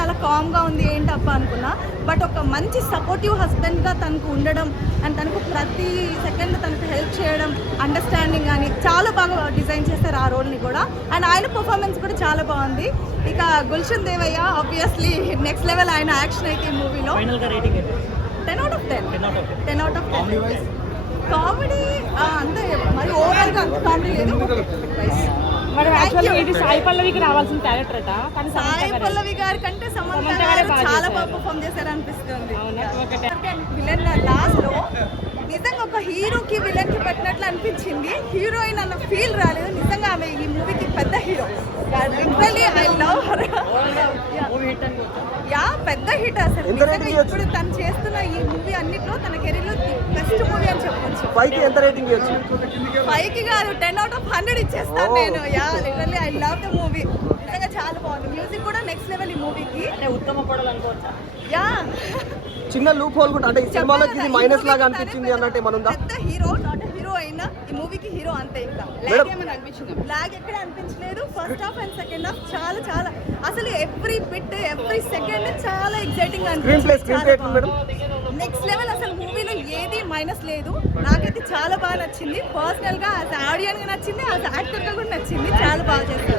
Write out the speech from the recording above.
చాలా కామ్గా ఉంది ఏంటప్ప అనుకున్నా. బట్ ఒక మంచి సపోర్టివ్ హస్బెండ్గా తనకు ఉండడం అండ్ తనకు ప్రతి సెకండ్ తనకు హెల్ప్ చేయడం, అండర్స్టాండింగ్ కానీ చాలా బాగా డిజైన్ చేస్తారు ఆ రోల్ని కూడా. అండ్ ఆయన పర్ఫార్మెన్స్ కూడా చాలా బాగుంది. ఇక Gulshan Devaiah obviously next level ఆయన యాక్షన్ అయితే ఈ మూవీలో 10 out of 10. కామెడీ అంతే, మరి ఓవరాల్గా అంత కామెడీ లేదు. మరి యాక్చువల్లీ ఇది సాయి పల్లవికి రావాల్సిన క్యారెక్టర్ అట, కానీ సాయి పల్లవి గారి కంటే సమంత గారు చాలా బాగా పర్ఫామ్ చేశారు అనిపిస్తుంది. విలన్ లాస్ట్ లో నిజంగా ఒక హీరోకి విలన్ కి పెట్టినట్లు అనిపించింది. హీరోయిన్ అన్న ఫీల్ రాలేదు. నిజంగా ఆమె ఈ మూవీకి పెద్ద hero. Literally I love her. Yeah పెద్ద హిట్ అసలు. ఇప్పుడు తను చేస్తున్న ఈ మూవీ అన్నిట్లో తన కెరీర్ లో బెస్ట్ మూవీ అని చెప్పొచ్చు. 5కి కాదు 10 out of 100 ఇచ్చేస్తాను నేను. Yeah literally I love the movie. నిజంగా చాలా బాగుంది. మ్యూజిక్ కూడా నెక్స్ట్ లెవెల్ ఈ మూవీకి. ఉత్తమ పడాలి అనుకోవచ్చా? యా చిన్న లూప్ హోల్ కూడా అంటే ఈ సినిమాలోకి ఇది మైనస్ లాగా అనిపించింది అన్నట్టు ఏమన్నా ఉందా? పెద్ద హీరో నాట్ హీరో అయినా ఈ మూవీకి హీరో అంతే. ఇంకా లాగ్ ఎక్కడ అనిపించలేదు. First half and second half చాలా చాలా అసలు ఎవ్రీ బిట్ ఎవ్రీ సెకండ్ చాలా ఎక్సైటింగ్ అనిపించింది. నెక్స్ట్ లెవెల్ అసలు మూవీలో ఏది మైనస్ లేదు. నాకైతే చాలా బాగా నచ్చింది. పర్సనల్ గా యాజ్ ఆడియన్ గా నచ్చింది, యాజ్ యాక్టర్ గా కూడా నచ్చింది. చాలా బాగా చేస్తారు.